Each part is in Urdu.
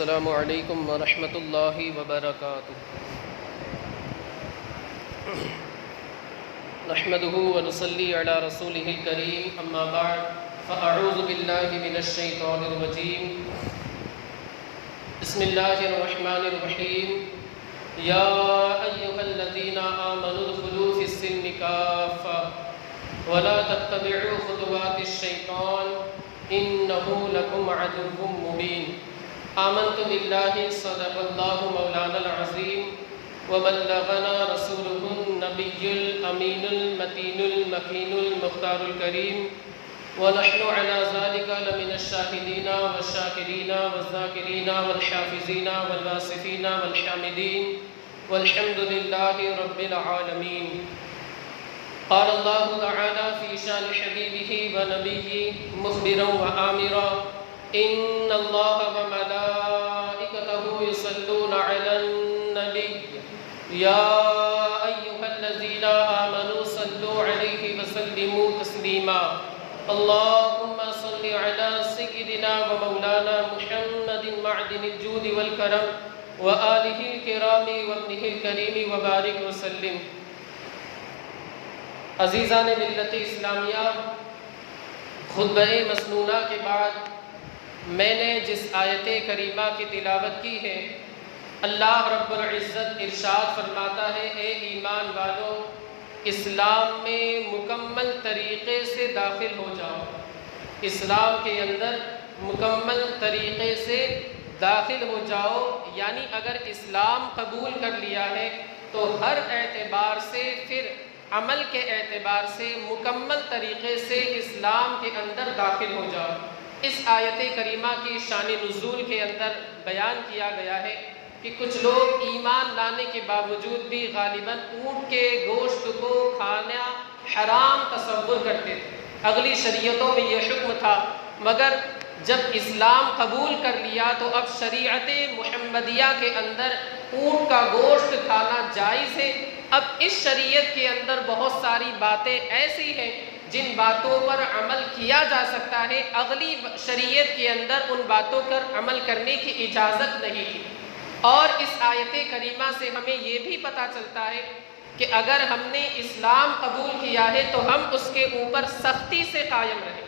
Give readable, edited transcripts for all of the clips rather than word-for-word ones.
السلام علیکم ورحمۃ اللہ وبرکاتہ۔ نحمده ونصلی علی رسولہ الکریم، اما بعد فاعوذ باللہ من الشیطان الرجیم۔ بسم اللہ الرحمن الرحیم۔ یا ایھا الذین آمنوا ادخلوا فی السلم کافۃ ولا تتبعوا خطوات الشیطان انہ لکم عدو مبین۔ آمنت باللہ صدق اللہ مولانا العظیم وبلغنا رسولہ النبی الامین المتین المکین المختار الکریم، ونحن علی ذلک لمن الشاہدین والشاکرین والذاکرین والحافظین والواصفین والحامدین والحمد للہ رب العالمین۔ قال اللہ تعالی فی شان حبیبہ ونبیہ مخبرا وآمرا ان اللہ وملائکتہ یصلون علی النبی یا ایھا الذین آمنوا صلوا علیہ وسلموا تسلیما۔ اللہم صل علی سیدنا ومولانا محمد معدن الجود والکرم وآلہ الکرام وابنہ الکریم وبارک وسلم۔ عزیزان ملت اسلامیہ، خطبہ مسنونہ کے بعد میں نے جس آیت کریمہ کی تلاوت کی ہے، اللہ رب العزت ارشاد فرماتا ہے، اے ایمان والو، اسلام میں مکمل طریقے سے داخل ہو جاؤ۔ اسلام کے اندر مکمل طریقے سے داخل ہو جاؤ، یعنی اگر اسلام قبول کر لیا ہے تو ہر اعتبار سے، پھر عمل کے اعتبار سے مکمل طریقے سے اسلام کے اندر داخل ہو جاؤ۔ اس آیت کریمہ کی شان نزول کے اندر بیان کیا گیا ہے کہ کچھ لوگ ایمان لانے کے باوجود بھی غالباً اونٹ کے گوشت کو کھانا حرام تصور کرتے تھے۔ اگلی شریعتوں میں یہ حکم تھا، مگر جب اسلام قبول کر لیا تو اب شریعت محمدیہ کے اندر اونٹ کا گوشت کھانا جائز ہے۔ اب اس شریعت کے اندر بہت ساری باتیں ایسی ہیں جن باتوں پر عمل کیا جا سکتا ہے، اگلی شریعت کے اندر ان باتوں پر عمل کرنے کی اجازت نہیں تھی۔ اور اس آیت کریمہ سے ہمیں یہ بھی پتہ چلتا ہے کہ اگر ہم نے اسلام قبول کیا ہے تو ہم اس کے اوپر سختی سے قائم رہیں۔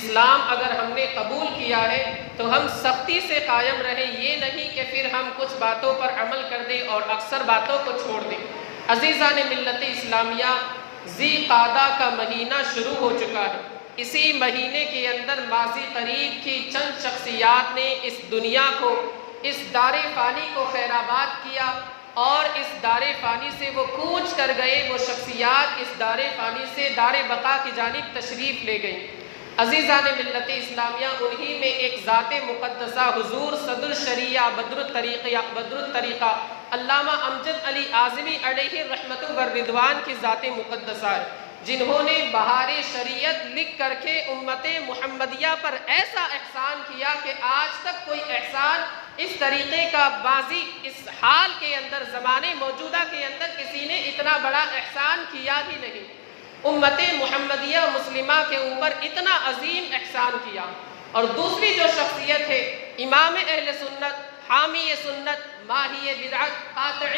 اسلام اگر ہم نے قبول کیا ہے تو ہم سختی سے قائم رہیں، یہ نہیں کہ پھر ہم کچھ باتوں پر عمل کر دیں اور اکثر باتوں کو چھوڑ دیں۔ عزیزان ملت اسلامیہ، ذی قعدہ کا مہینہ شروع ہو چکا ہے۔ اسی مہینے کے اندر ماضی قریب کی چند شخصیات نے اس دنیا کو، اس دار فانی کو خیر آباد کیا، اور اس دار فانی سے وہ کوچ کر گئے۔ وہ شخصیات اس دار فانی سے دار بقا کی جانب تشریف لے گئیں۔ عزیزان ملت اسلامیہ، انہی میں ایک ذات مقدسہ حضور صدر الشریعہ بدر الطریقہ علامہ امجد علی اعظمی علیہ رحمت والرضوان کی ذات مقدسہ ہے، جنہوں نے بہار شریعت لکھ کر کے امت محمدیہ پر ایسا احسان کیا کہ آج تک کوئی احسان اس طریقے کا ماضی اس حال کے اندر، زمانے موجودہ کے اندر کسی نے اتنا بڑا احسان کیا ہی نہیں۔ امت محمدیہ مسلمہ کے اوپر اتنا عظیم احسان کیا۔ اور دوسری جو شخصیت ہے، امام اہل سنت، حامی سنت، ماہی بدعت، قاطع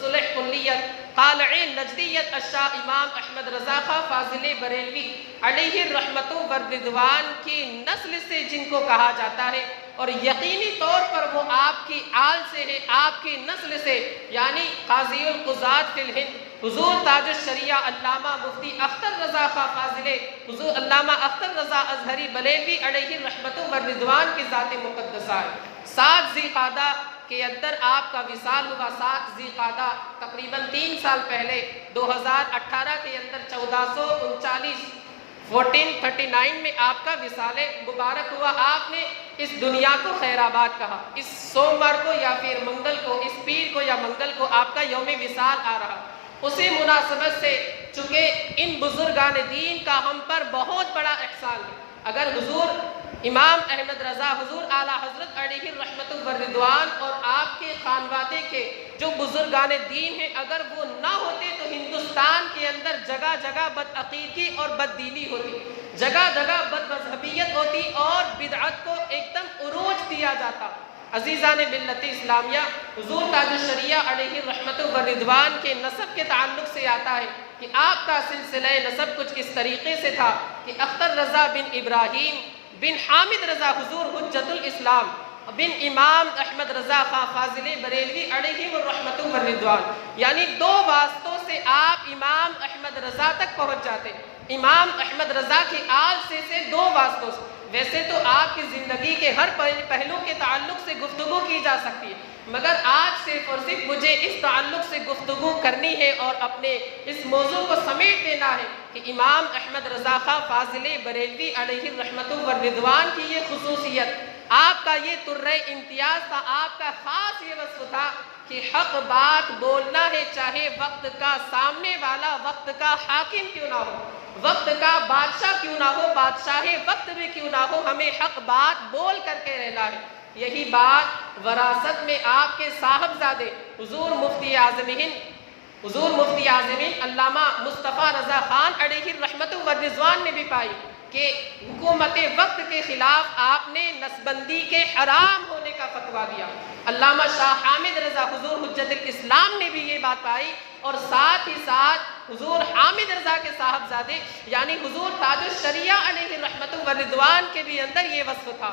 صلح کلیت، قالع نجدیت الشاہ امام احمد رضا خاں فاضل بریلوی علیہ الرحمت والرضوان کی نسل سے جن کو کہا جاتا ہے، اور یقینی طور پر وہ آپ کی آل سے ہے، آپ کی نسل سے، یعنی قاضی القضات فی الہند حضور تاج الشریعہ علامہ مفتی اختر رضا خاں فاضل، حضور علامہ اختر رضا ازہری بریلوی علیہ الرحمت والرضوان کی ذات مقدسہ ہے۔ 7 ذی قعدہ کے اندر آپ کا وصال ہوا۔ 7 ذی قعدہ تقریباً 3 سال پہلے 2018 کے اندر 1439 میں آپ کا وصال مبارک ہوا۔ آپ نے اس دنیا کو خیر آباد کہا۔ اس سوموار کو یا پھر منگل کو، اس پیر کو یا منگل کو آپ کا یوم وصال آ رہا۔ اسی مناسبت سے چونکہ ان بزرگان دین کا ہم پر بہت بڑا احسان ہے، اگر حضور امام احمد رضا، حضور اعلیٰ حضرت علیہ الرحمت والرضوان اور آپ کے خانوادے کے جو بزرگان دین ہیں، اگر وہ نہ ہوتے تو ہندوستان کے اندر جگہ جگہ بدعقیدگی اور بددینی ہوتی، جگہ جگہ بد مذہبیت ہوتی اور بدعت کو ایک دم عروج دیا جاتا۔ عزیزان ملت اسلامیہ، حضور تاج الشریعہ علیہ رحمت و رضوان کے نسب کے تعلق سے آتا ہے کہ آپ کا سلسلہ نسب کچھ اس طریقے سے تھا کہ اختر رضا بن ابراہیم بن حامد رضا حضور حجت الاسلام بن امام احمد رضا خان فاضل بریلوی علیہ الرحمت و رضوان، یعنی دو واسطوں سے آپ امام احمد رضا تک پہنچ جاتے۔ امام احمد رضا کی آل سے دو واسطوں سے۔ ویسے تو آپ کی زندگی کے ہر پہلو کے تعلق سے گفتگو کی جا سکتی ہے، مگر آج صرف اور صرف مجھے اس تعلق سے گفتگو کرنی ہے اور اپنے اس موضوع کو سمیٹ دینا ہے کہ امام احمد رضا خان فاضل بریلوی علیہ الرحمت والرضوان کی یہ خصوصیت، آپ کا یہ طرہ امتیاز تھا، آپ کا خاص یہ وصف تھا کہ حق بات بولنا ہے، چاہے وقت کا سامنے والا وقت کا حاکم کیوں نہ ہو، وقت کا بادشاہ کیوں نہ ہو، بادشاہ وقت بھی کیوں نہ ہو، ہمیں حق بات بول کر کے رہنا ہے۔ یہی بات وراثت میں آپ کے صاحبزادے حضور مفتی اعظم ہند علامہ مصطفیٰ رضا خان علیہ الرحمت والرضوان نے بھی پائی کہ حکومت وقت کے خلاف آپ نے نسبندی کے حرام ہونے کا فتویٰ دیا۔ علامہ شاہ حامد رضا حضور حجت الاسلام نے بھی یہ بات پائی، اور ساتھ ہی ساتھ حضور حامد رضا کے صاحبزادے یعنی حضور تاج الشریعہ علیہ الرحمت والرضوان کے بھی اندر یہ وصف تھا۔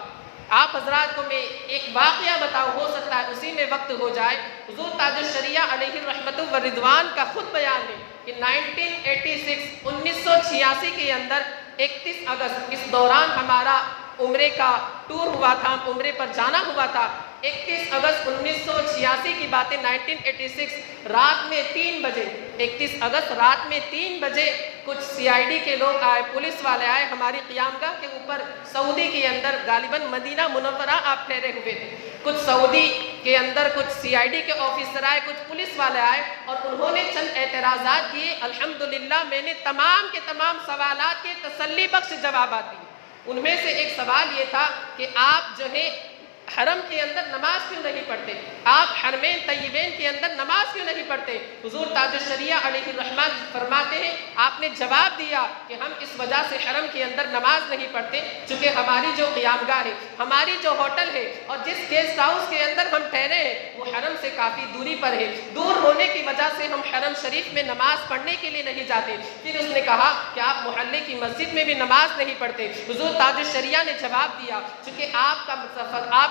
آپ حضرات کو میں ایک واقعہ بتاؤں، ہو سکتا ہے اسی میں وقت ہو جائے۔ حضور تاج الشریعہ علیہ الرحمت والرضوان کا خود بیان ہے کہ 1986 کے اندر 31 اگست اس دوران ہمارا عمرے کا ٹور ہوا تھا، ہم عمرے پر جانا ہوا تھا۔ 31 اگست 1986 کی باتیں، 1986 رات میں 3 بجے، 31 اگست رات میں 3 بجے کچھ CID کے لوگ آئے، پولیس والے آئے ہماری قیامگاہ کے اوپر۔ سعودی کے اندر غالباً مدینہ منورہ آپ ٹھہرے ہوئے تھے، کچھ سعودی کے اندر کچھ CID کے آفیسر آئے، کچھ پولیس والے آئے، اور انہوں نے چند اعتراضات کیے۔ الحمدللہ میں نے تمام کے تمام سوالات کے تسلی بخش جوابات دیے۔ ان میں سے ایک سوال یہ تھا کہ آپ جو ہے حرم کے اندر نماز کیوں نہیں پڑھتے، آپ حرمین طیبین کے اندر نماز کیوں نہیں پڑھتے؟ حضور تاج الشریعہ علیہ الرحمت فرماتے ہیں، آپ نے جواب دیا کہ ہم اس وجہ سے حرم کے اندر نماز نہیں پڑھتے چونکہ ہماری جو قیامگاہ ہے، ہماری جو ہوٹل ہے اور جس گیسٹ ہاؤس کے اندر ہم ٹھہرے ہیں وہ حرم سے کافی دوری پر ہے، دور ہونے کی وجہ سے ہم حرم شریف میں نماز پڑھنے کے لیے نہیں جاتے۔ پھر اس نے کہا کہ آپ محلے کی مسجد میں بھی نماز نہیں پڑھتے۔ حضور تاج الشریعہ نے جواب دیا، چونکہ آپ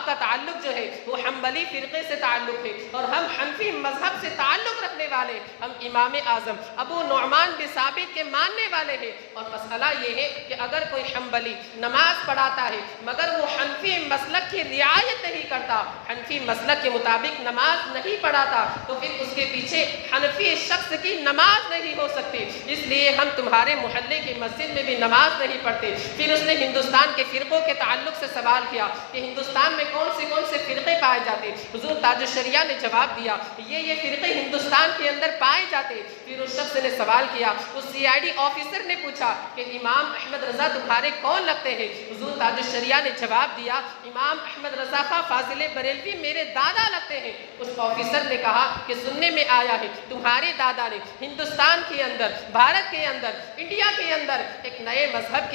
کا تعلق جو ہے وہ حنبلی فرقے سے تعلق ہے اور ہم حنفی مذہب سے تعلق رکھنے والے، ہم امام اعظم ابو نعمان بن ثابت کے ماننے والے ہیں، اور مسئلہ یہ ہے کہ اگر کوئی حنبلی نماز پڑھاتا ہے مگر وہ حنفی مسلک کی رعایت نہیں کرتا، حنفی مسلک کے مطابق نماز نہیں پڑھاتا، تو پھر اس کے پیچھے حنفی شخص کی نماز نہیں ہو سکتی، اس لیے ہم تمہارے محلے کی مسجد میں بھی نماز نہیں پڑھتے۔ پھر اس نے ہندوستان کے فرقوں کے تعلق سے سوال کیا کہ ہندوستان میں کون سے فرقے پائے جاتے؟ حضور تاج الشریعہ نے جواب دیا یہ فرقے ہندوستان کے اندر پائے جاتے۔ پھر اس شخص نے سوال کیا، اس CID آفیسر نے پوچھا کہ امام احمد رضا تمہارے کون لگتے ہیں؟ حضور تاج الشریعہ نے جواب دیا امام احمد رضا خان فاضل بریلوی میرے دادا لگتے ہیں۔ اس آفیسر نے کہا کہ سننے میں آیا ہے تمہارے دادا نے ہندوستان کے اندر، بھارت کے اندر، انڈیا کے اندر ایک نئے مذہب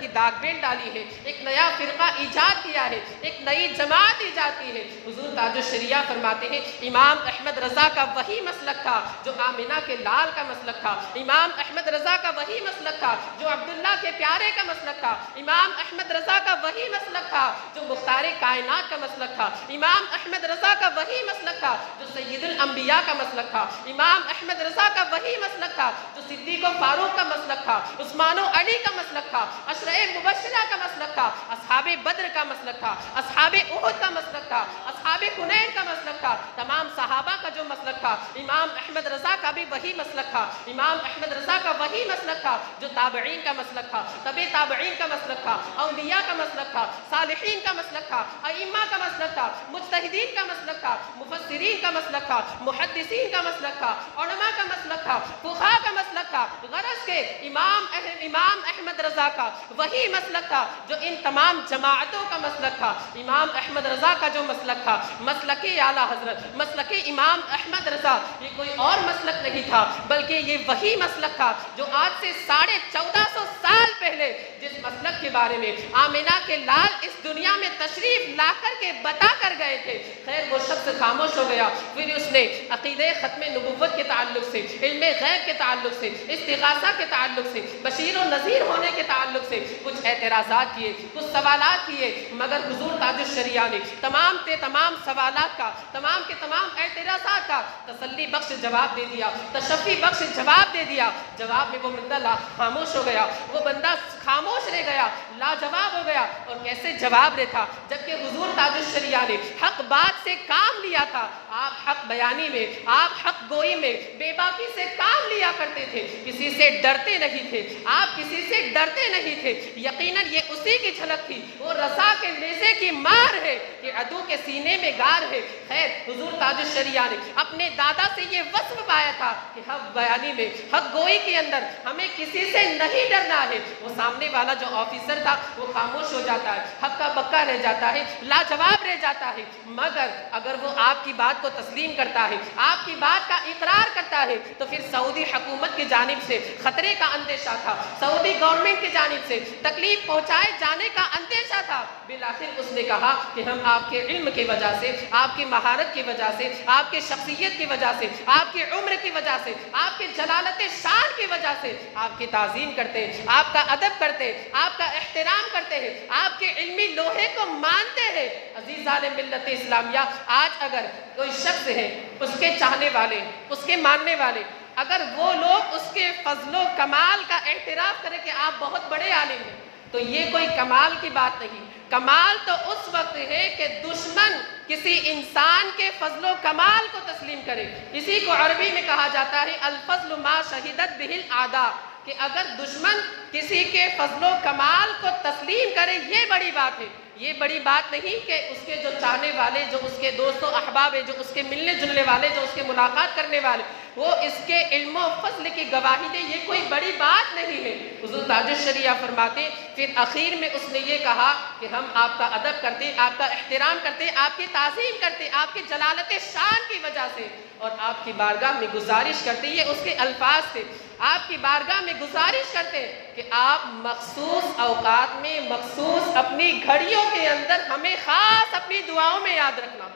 کی داغ بین ڈالی ہے، ایک نیا فرقہ ایجاد کیا ہے، ایک نئی جماعت ایجاد کی ہے۔ حضور تاج الشریعہ فرماتے ہیں امام احمد رضا کا وہی مسلک تھا جو آمنہ کے لال کا مسلک تھا، امام احمد رضا کا وہی مسلک تھا جو عبداللہ کے پیارے کا مسلک تھا، امام احمد رضا کا وہی مسلک تھا جو مختار کائنات کا مسلک تھا، امام احمد رضا کا وہی مسلک تھا جو سید الانبیاء کا مسلک تھا، امام احمد رضا کا وہی مسلک تھا جو صدیق و فاروق کا مسلک تھا، عثمان و علی کا مسلک تھا، عشرہ مبشرہ کا مسلک تھا، اصحاب بدر کا مسلک تھا، اصحاب احد کا مسلک تھا، اصحاب حنین کا مسلک تھا، تمام صحابہ کا جو مسلک تھا، امام احمد رضا کا بھی وہی مسلک تھا، امام احمد رضا کا وہی مسلک تھا جو تابعین کا مسلک تھا، تبع تابعین کا مسلک تھا، اولیاء کا مسلک تھا، صالحین کا مسلک تھا، ائمہ کا مسلک تھا، مجتہدین کا مسلک تھا، مفسرین کا مسلک تھا، محدثین کا مسلک تھا، علماء کا مسلک تھا، فقہاء کا مسلک تھا۔ غرض کے امام احمد رضا کا وہی مسلک تھا جو ان تمام جماعتوں کا مسلک تھا۔ امام احمد رضا کا جو مسلک تھا، مسلک اعلیٰ حضرت، مسلک امام احمد رضا، یہ کوئی اور مسلک نہیں تھا بلکہ یہ وہی مسلک تھا جو آج سے 1450 سال پہلے جس مسلک کے کے بارے میں آمینہ کے لال اس دنیا میں تشریف لا کر کے بتا کر گئے تھے، خیر وہ شخص خاموش ہو گیا۔ پھر اس نے عقیدہ ختم نبوت کے تعلق سے، علم غیب کے تعلق سے، استغاثہ کے تعلق سے، بشیر و نذیر ہونے کے تعلق سے کچھ اعتراضات کیے، کچھ سوالات کیے، مگر حضور تاج الشریعہ نے تمام کے تمام سوالات کا، تمام کے تمام اعتراضات کا تسلی بخش جواب دے دیا، تشفی بخش جواب دے دیا۔ جواب میں وہ بندہ خاموش ہو گیا، وہ بندہ خاموش رہ گیا، لاجواب ہو گیا۔ اور کیسے جواب رہتا جبکہ حضور تاج الشریعہ نے حق بات سے کام لیا تھا۔ آپ حق بیانی میں، آپ حق گوئی میں بے باکی سے کام لیا کرتے تھے، کسی سے ڈرتے نہیں تھے، آپ کسی سے ڈرتے نہیں تھے۔ یقیناً یہ اسی کی جھلک تھی، وہ رسا کے نیزے کی مار ہے کہ عدو کے سینے میں گار ہے۔ خیر حضور تاج الشریعہ نے اپنے دادا سے یہ وصف پایا تھا کہ حق بیانی میں، حق گوئی کے اندر ہمیں کسی سے نہیں ڈرنا ہے۔ وہ سامنے والا جو آفیسر تھا وہ خاموش ہو جاتا ہے، حق کا بکا رہ جاتا ہے، لاجواب رہ جاتا ہے، مگر اگر وہ آپ کی بات کو تسلیم کرتا ہے، آپ کی بات کا اقرار کرتا ہے، تو پھر سعودی حکومت کی جانب سے خطرے کا اندیشہ تھا، سعودی گورنمنٹ کی جانب سے تکلیف پہنچائے جانے کا اندیشہ تھا۔ بالآخر اس نے کہا کہ ہم آپ کے علم کی وجہ سے، آپ کی مہارت کی وجہ سے، آپ کی شخصیت کی وجہ سے، آپ کی عمر کی وجہ سے، آپ کی جلالت شان کی وجہ سے آپ کی تعظیم کرتے ہیں، آپ کا ادب کرتے ہیں، آپ کا احترام کرتے ہیں، آپ کے علمی لوہے کو مانتے ہیں۔ عزیزان ملت اسلامیہ، آج اگر کوئی شخص ہے، اس کے چاہنے والے، اس کے ماننے والے، اگر وہ لوگ اس کے فضل و کمال کا اعتراف کریں کہ آپ بہت بڑے عالم ہیں، تو یہ کوئی کمال کی بات نہیں۔ کمال تو اس وقت ہے کہ دشمن کسی انسان کے فضل و کمال کو تسلیم کرے۔ اسی کو عربی میں کہا جاتا ہے الفضل ما شہدت بہ الاعداء، کہ اگر دشمن کسی کے فضل و کمال کو تسلیم کرے، یہ بڑی بات ہے۔ یہ بڑی بات نہیں کہ اس کے جو چاہنے والے، جو اس کے دوست و احباب ہیں، جو اس کے ملنے جلنے والے، جو اس کے ملاقات کرنے والے، وہ اس کے علم و فضل کی گواہی دے، یہ کوئی بڑی بات نہیں ہے۔ حضور تاج الشریعہ فرماتے، پھر اخیر میں اس نے یہ کہا کہ ہم آپ کا ادب کرتے، آپ کا احترام کرتے، آپ کی تعظیم کرتے، آپ کی جلالت شان کی وجہ سے، اور آپ کی بارگاہ میں گزارش کرتے، یہ اس کے الفاظ تھے، آپ کی بارگاہ میں گزارش کرتے کہ آپ مخصوص اوقات میں، مخصوص اپنی گھڑیوں کے اندر ہمیں خاص اپنی دعاؤں میں یاد رکھنا۔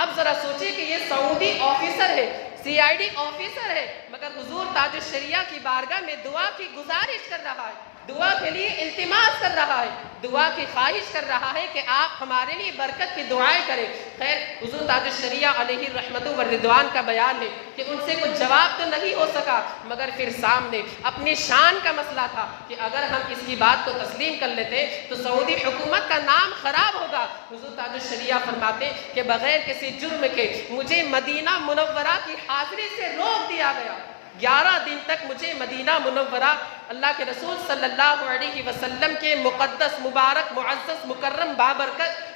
آپ ذرا سوچیں کہ یہ سعودی آفیسر ہے، CID آفیسر ہے، مگر حضور تاج الشریعہ کی بارگاہ میں دعا کی گزارش کر رہا ہے، دعا کے لیے التماس کر رہا ہے، دعا کی خواہش کر رہا ہے کہ آپ ہمارے لیے برکت کی دعائیں کریں۔ خیر حضور تاج الشریعہ علیہ الرحمت والرضوان کا بیان ہے کہ ان سے کچھ جواب تو نہیں ہو سکا، مگر پھر سامنے اپنی شان کا مسئلہ تھا کہ اگر ہم اس کی بات کو تسلیم کر لیتے تو سعودی حکومت کا نام خراب ہوگا۔ حضور تاج الشریعہ فرماتے کہ بغیر کسی جرم کے مجھے مدینہ منورہ کی حاضری سے روک دیا گیا، 11 دن تک مجھے مدینہ منورہ اللہ کے رسول صلی اللہ علیہ وسلم کے مقدس، مبارک، معزز، مکرم،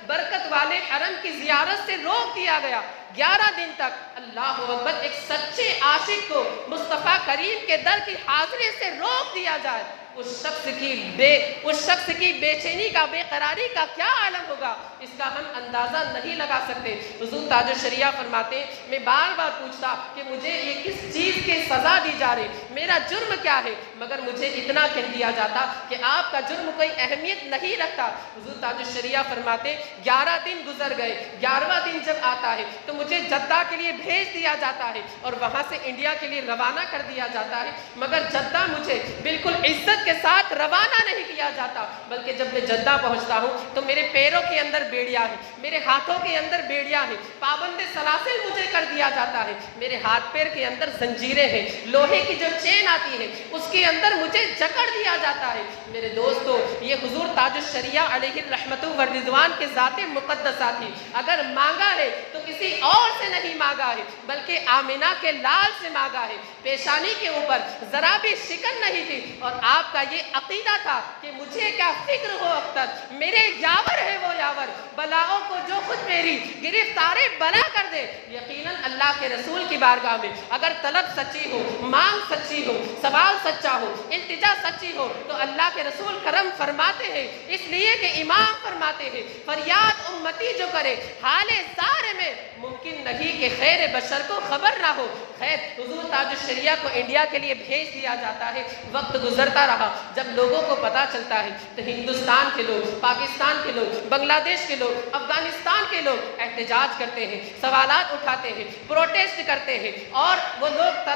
برکت والے حرم کی زیارت سے روک دیا گیا۔ 11 دن تک اللہ اکبر، ایک سچے عاشق کو مصطفیٰ کریم کے در کی حاضری سے روک دیا جائے، اس شخص کی بے چینی کا، بے قراری کا کیا عالم ہوگا، اس کا ہم اندازہ نہیں لگا سکتے۔ حضور تاج الشریعہ فرماتے، میں بار بار پوچھتا کہ مجھے یہ کس چیز کی سزا دی جا رہی، میرا جرم کیا ہے، مگر مجھے اتنا کہہ دیا جاتا کہ آپ کا جرم کوئی اہمیت نہیں رکھتا۔ حضور تاج الشریعہ فرماتے 11 دن گزر گئے، 11واں دن جب آتا ہے تو مجھے جدہ کے لیے بھیج دیا جاتا ہے اور وہاں سے انڈیا کے لیے روانہ کر دیا جاتا ہے، مگر جدہ مجھے بالکل عزت کے ساتھ روانہ نہیں کیا جاتا، بلکہ جب میں جدہ پہنچتا ہوں تو میرے پیروں کے اندر بیڑیاں ہیں، میرے ہاتھوں کے اندر بیڑیاں ہیں، پابند سلاسل مجھے کر دیا جاتا ہے، میرے ہاتھ پیر کے اندر زنجیریں ہیں، لوہے کی جو چین آتی ہے اس کے اندر مجھے جکڑ دیا جاتا ہے۔ میرے دوستو، یہ حضور تاج الشریعہ علیہ الرحمت والرضوان کے ذات مقدسہ تھی، اگر مانگا ہے تو کسی اور سے نہیں مانگا ہے بلکہ آمینہ کے لال سے مانگا ہے۔ پیشانی کے اوپر ذرا بھی شکن نہیں تھی، اور آپ کا یہ عقیدہ تھا کہ مجھے کیا فکر ہو اختر، میرے یاور ہے وہ یاور، بلاؤں کو جو خود میری گرفتارے بلا کر دے۔ یقیناً اللہ کے رسول کی بارگاہ میں اگر طلب سچی ہو، مانگ سچی ہو، سوال سچا ہو، التجا سچی ہو، تو اللہ کے رسول کرم فرماتے ہیں، اس لیے کہ امام فرماتے ہیں فریاد امتی جو کرے حال زار میں ممکن نہیں کہ خیر بشر کو خبر نہ ہو۔ خیر حضور تاج الشریعہ کو انڈیا کے لیے بھیج دیا جاتا ہے، وقت گزرتا رہا، جب لوگوں کو پتہ چلتا ہے تو ہندوستان کے لوگ، پاکستان کے لوگ، بنگلہ دیش کے لوگ، افغانستان کے لوگ احتجاج کرتے ہیں، سوالات اٹھاتے ہیں، پروٹیسٹ کرتے ہیں، اور وہ لوگ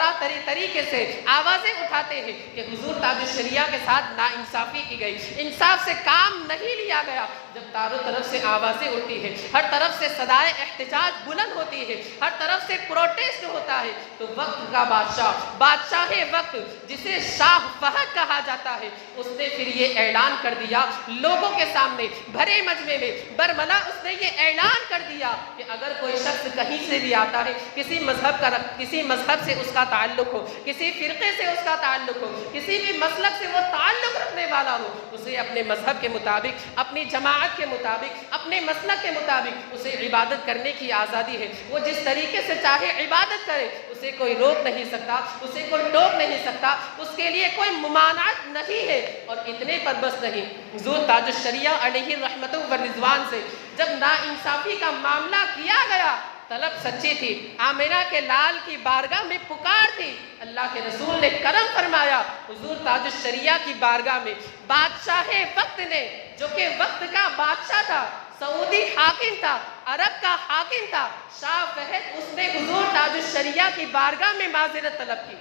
طریقے سے آوازیں اٹھاتے ہیں کہ حضور تاج الشریعہ کے ساتھ ناانصافی کی گئی، انصاف سے کام نہیں لیا گیا۔ جب چاروں طرف سے آوازیں اٹھتی ہیں، ہر طرف سے صدائے احتجاج بلند ہوتی ہے، ہر طرف سے پروٹیسٹ ہوتا ہے، تو وقت کا بادشاہ وقت جسے شاہ فہد کہا جاتا ہے، اس نے پھر یہ اعلان کر دیا لوگوں کے سامنے، بھرے مجمع میں برملا اس نے یہ اعلان کر دیا کہ اگر کوئی شخص کہیں سے بھی آتا ہے، کسی مذہب سے اس کا تعلق ہو، کسی فرقے سے اس کا تعلق ہو، کسی بھی مسلک سے وہ تعلق رکھنے والا ہو، اسے اپنے مذہب کے مطابق، اپنی جماعت کے مطابق، اپنے مسلک کے مطابق اسے عبادت کرنے کی آزادی ہے۔ وہ جس طریقے سے چاہے عبادت کرے، اسے کوئی روک نہیں سکتا، اسے کوئی ٹوک نہیں سکتا، اس کے لیے کوئی ممانعت نہیں ہے۔ اور اتنے پر بس نہیں، حضور تاج الشریعہ علیہ رحمت و رضوان سے جب ناانصافی کا معاملہ کیا گیا، طلب سچی تھی، آمنہ کے لال کی بارگاہ میں پکار تھی، اللہ کے رسول نے کرم فرمایا، حضور تاج الشریعہ کی بارگاہ میں بادشاہ وقت نے، جو کہ وقت کا بادشاہ تھا، سعودی حاکم تھا، عرب کا حاکم تھا، شاہ فہد، اس نے حضور تاج الشریعہ کی بارگاہ میں معذرت طلب کی۔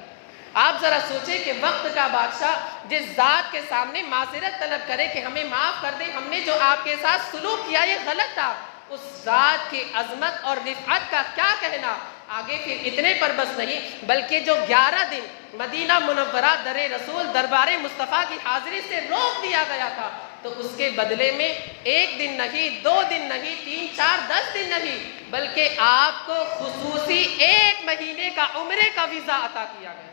آپ ذرا سوچیں کہ وقت کا بادشاہ جس ذات کے سامنے معذرت طلب کرے کہ ہمیں معاف کر دیں، ہم نے جو آپ کے ساتھ سلوک کیا یہ غلط تھا، اس ذات کی عظمت اور رفعت کا کیا کہنا۔ آگے پھر اتنے پر بس نہیں، بلکہ جو 11 دن مدینہ منورہ در رسول دربار مصطفیٰ کی حاضری سے روک دیا گیا تھا، تو اس کے بدلے میں 1 دن نہیں، 2 دن نہیں، 3، 4، 10 دن نہیں، بلکہ آپ کو خصوصی 1 مہینے کا عمرے کا ویزا عطا کیا گیا۔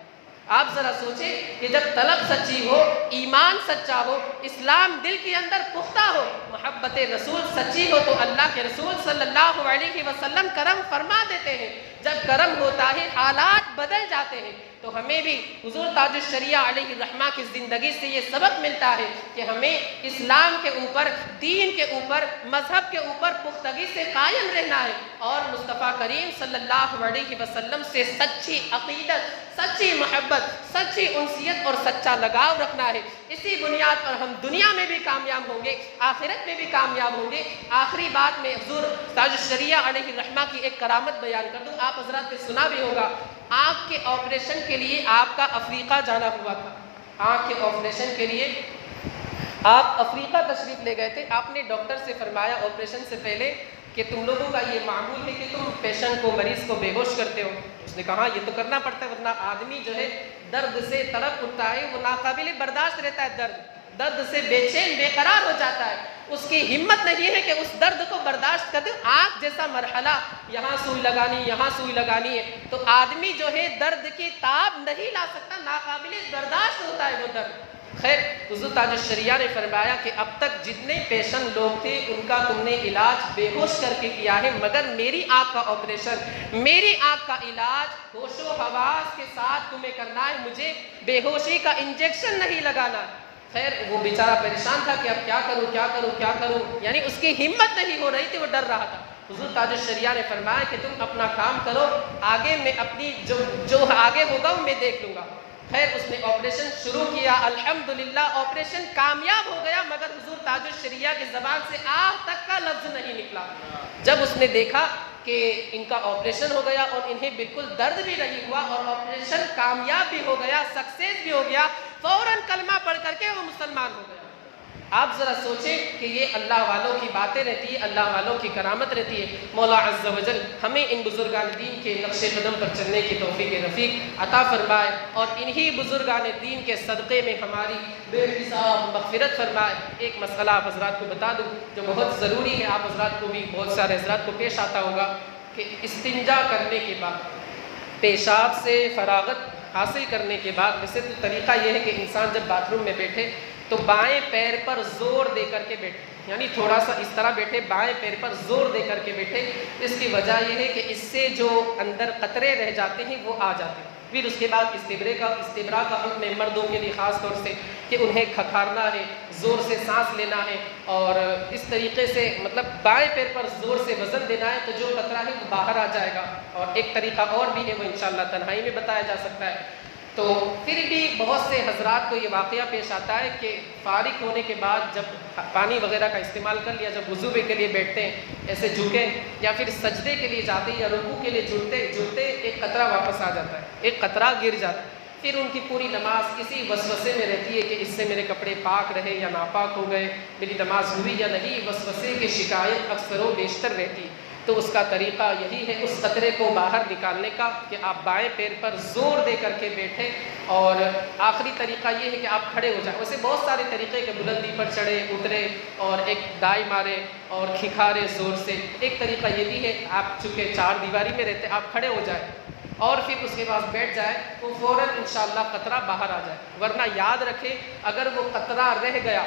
آپ ذرا سوچیں کہ جب طلب سچی ہو، ایمان سچا ہو، اسلام دل کے اندر پختہ ہو، محبت رسول سچی ہو، تو اللہ کے رسول صلی اللہ علیہ وسلم کرم فرما دیتے ہیں۔ جب کرم ہوتا ہے حالات بدل جاتے ہیں۔ تو ہمیں بھی حضور تاج الشریعہ علیہ الرحمہ کی زندگی سے یہ سبق ملتا ہے کہ ہمیں اسلام کے اوپر، دین کے اوپر، مذہب کے اوپر پختگی سے قائم رہنا ہے، اور مصطفیٰ کریم صلی اللہ علیہ وسلم سے سچی عقیدت، سچی محبت، سچی انسیت اور سچا لگاؤ رکھنا ہے۔ اسی بنیاد پر ہم دنیا میں بھی کامیاب ہوں گے، آخرت میں بھی کامیاب ہوں گے۔ آخری بات میں حضور تاج الشریعہ علیہ الرحمہ کی ایک کرامت بیان کر دوں، آپ حضرات نے سنا بھی ہوگا، آنکھ کے آپریشن کے لیے آپ کا افریقہ جانا ہوا تھا۔ آنکھ کے آپریشن کے لیے آپ افریقہ تشریف لے گئے تھے۔ آپ نے ڈاکٹر سے فرمایا آپریشن سے پہلے کہ تم لوگوں کا یہ معمول ہے کہ تم پیشنٹ کو، مریض کو بے ہوش کرتے ہو۔ اس نے کہا یہ تو کرنا پڑتا ہے، ورنہ آدمی جو ہے درد سے تڑپ اٹھتا ہے، وہ ناقابل برداشت رہتا ہے، درد سے بے چین بے قرار ہو جاتا ہے، اس کی ہمت نہیں ہے کہ اس درد کو برداشت کر دے۔ آنکھ جیسا مرحلہ، یہاں سوئی لگانی، یہاں سوئی لگانی ہے، تو آدمی جو ہے درد کی تاب نہیں لا سکتا، ناقابل برداشت ہوتا ہے وہ درد۔ خیر، حضور تاج الشریعہ نے فرمایا کہ اب تک جتنے پیشنٹ لوگ تھے ان کا تم نے علاج بے ہوش کر کے کیا ہے، مگر میری آنکھ کا آپریشن، میری آنکھ کا علاج ہوش و حواس کے ساتھ تمہیں کرنا ہے، مجھے بے ہوشی کا انجیکشن نہیں لگانا۔ خیر، وہ بیچارہ پریشان تھا کہ اب کیا کروں، یعنی اس کی ہمت نہیں ہو رہی تھی، وہ ڈر رہا تھا۔ حضور تاج الشریعہ نے فرمایا کہ تم اپنا کام کرو، آگے میں اپنی جو آگے ہوگا وہ میں دیکھ لوں گا۔ خیر، اس نے آپریشن شروع کیا، الحمدللہ آپریشن کامیاب ہو گیا، مگر حضور تاج الشریعہ کی زبان سے آج تک کا لفظ نہیں نکلا۔ جب اس نے دیکھا کہ ان کا آپریشن ہو گیا اور انہیں بالکل درد بھی نہیں ہوا اور آپریشن کامیاب بھی ہو گیا، سکسیس بھی ہو گیا، فوراً کلمہ پڑھ کر کے وہ مسلمان ہو گیا۔ آپ ذرا سوچیں کہ یہ اللہ والوں کی باتیں رہتی ہے، اللہ والوں کی کرامت رہتی ہے۔ مولا عز و جل ہمیں ان بزرگان دین کے نقش قدم پر چلنے کی توفیق رفیق عطا فرمائے، اور انہی بزرگان دین کے صدقے میں ہماری بے حساب مغفرت فرمائے۔ ایک مسئلہ آپ حضرات کو بتا دوں جو بہت ضروری ہے، آپ حضرات کو بھی، بہت سارے حضرات کو پیش آتا ہوگا، کہ استنجا کرنے کے بعد، پیشاب سے فراغت حاصل کرنے کے بعد، ویسے تو طریقہ یہ ہے کہ انسان جب باتھ روم میں بیٹھے تو بائیں پیر پر زور دے کر کے بیٹھے، یعنی تھوڑا سا اس طرح بیٹھے، بائیں پیر پر زور دے کر کے بیٹھے۔ اس کی وجہ یہ ہے کہ اس سے جو اندر قطرے رہ جاتے ہیں وہ آ جاتے ہیں۔ پھر اس کے بعد استبرا کا حکم ہے مردوں کے لیے خاص طور سے، کہ انہیں کھکھارنا ہے، زور سے سانس لینا ہے، اور اس طریقے سے مطلب بائیں پیر پر زور سے وزن دینا ہے، تو جو قطرہ ہے وہ باہر آ جائے گا۔ اور ایک طریقہ اور بھی ہے، وہ انشاءاللہ تنہائی میں بتایا جا سکتا ہے۔ تو پھر بھی بہت سے حضرات کو یہ واقعہ پیش آتا ہے کہ فارغ ہونے کے بعد جب پانی وغیرہ کا استعمال کر لیا، جب وضو کے لیے بیٹھتے ہیں، ایسے جھکے یا پھر سجدے کے لیے جاتے ہیں یا رکوع کے لیے جھکتے ایک قطرہ واپس آ جاتا ہے، ایک قطرہ گر جاتا ہے، پھر ان کی پوری نماز کسی وسوسے میں رہتی ہے کہ اس سے میرے کپڑے پاک رہے یا ناپاک ہو گئے، میری نماز ہوئی یا نہیں، وسوسے کی شکایت اکثر و بیشتر رہتی ہے۔ تو اس کا طریقہ یہی ہے اس قطرے کو باہر نکالنے کا کہ آپ بائیں پیر پر زور دے کر کے بیٹھیں، اور آخری طریقہ یہ ہے کہ آپ کھڑے ہو جائیں۔ ویسے بہت سارے طریقے کہ بلندی پر چڑھے اترے اور ایک دائی مارے اور کھکھارے زور سے، ایک طریقہ یہ بھی ہے آپ چونکہ چار دیواری میں رہتے آپ کھڑے ہو جائیں اور پھر اس کے بعد بیٹھ جائے تو فوراً انشاءاللہ قطرہ باہر آ جائے، ورنہ یاد رکھیں اگر وہ قطرہ رہ گیا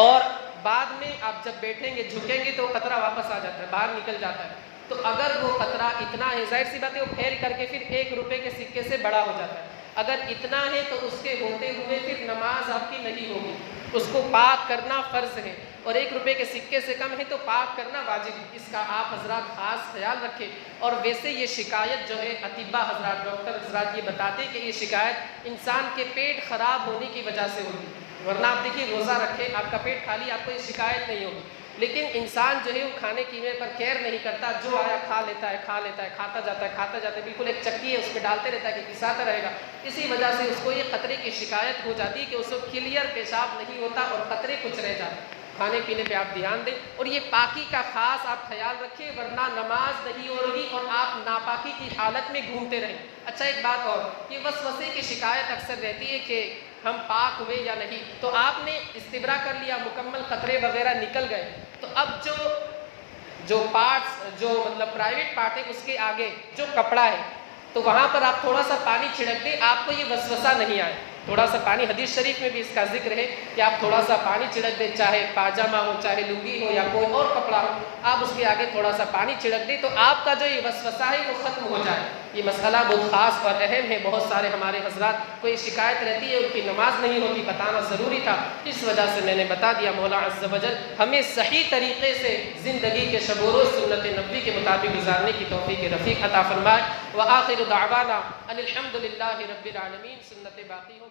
اور بعد میں آپ جب بیٹھیں گے جھکیں گے تو قطرہ واپس آ جاتا ہے، باہر نکل جاتا ہے، تو اگر وہ قطرہ اتنا ہے ظاہر سی بات ہے وہ پھیل کر کے پھر 1 روپے کے سکے سے بڑا ہو جاتا ہے، اگر اتنا ہے تو اس کے ہوتے ہوئے پھر نماز آپ کی نہیں ہوگی، اس کو پاک کرنا فرض ہے، اور 1 روپے کے سکے سے کم ہے تو پاک کرنا واجب ہے۔ اس کا آپ حضرات خاص خیال رکھیں۔ اور ویسے یہ شکایت جو ہے اطباء حضرات ڈاکٹر حضرات یہ بتاتے ہیں کہ یہ شکایت انسان کے پیٹ خراب ہونے کی وجہ سے ہوتی ہے، ورنہ آپ دیکھیے روزہ رکھیں آپ کا پیٹ خالی آپ کو یہ شکایت نہیں ہوگی، لیکن انسان جو ہے وہ کھانے پینے پر کیئر نہیں کرتا، جو آیا کھا لیتا ہے کھاتا جاتا ہے، بالکل ایک چکی ہے اس پہ ڈالتے رہتا ہے کہ پساتا رہے گا، اسی وجہ سے اس کو یہ قطرے کی شکایت ہو جاتی ہے کہ اس کو کلیئر پیشاب نہیں ہوتا اور قطرے کچھ رہ جاتے ہیں۔ کھانے پینے پہ آپ دھیان دیں اور یہ پاکی کا خاص آپ خیال رکھیں، ورنہ نماز نہیں ہوگی اور آپ ناپاکی کی حالت میں گھومتے رہیں۔ اچھا ایک بات اور، یہ وسوسے کی شکایت اکثر رہتی ہے کہ ہم پاک ہوئے یا نہیں، تو آپ نے استبرا کر لیا، مکمل قطرے وغیرہ نکل گئے، تو اب جو پارٹس جو مطلب پرائیویٹ پارٹ ہے اس کے آگے جو کپڑا ہے تو وہاں پر آپ تھوڑا سا پانی چھڑک دیں، آپ کو یہ وسوسہ نہیں آئے، تھوڑا سا پانی، حدیث شریف میں بھی اس کا ذکر ہے کہ آپ تھوڑا سا پانی چھڑک دیں، چاہے پاجامہ ہو چاہے لنگی ہو یا کوئی اور کپڑا ہو، آپ اس کے آگے تھوڑا سا پانی چھڑک دیں تو آپ کا جو یہ وسوسہ ہے وہ ختم ہو جائے۔ یہ مسئلہ بہت خاص اور اہم ہے، بہت سارے ہمارے حضرات کو یہ شکایت رہتی ہے ان کی نماز نہیں ہوتی، بتانا ضروری تھا، اس وجہ سے میں نے بتا دیا۔ مولا عز و جل ہمیں صحیح طریقے سے زندگی کے شب و روز سنت نبوی کے مطابق گزارنے کی توفیق رفیق عطا فرمائے۔ وآخر دعوانا ان الحمد للہ رب العالمین۔ سنت باقی ہو۔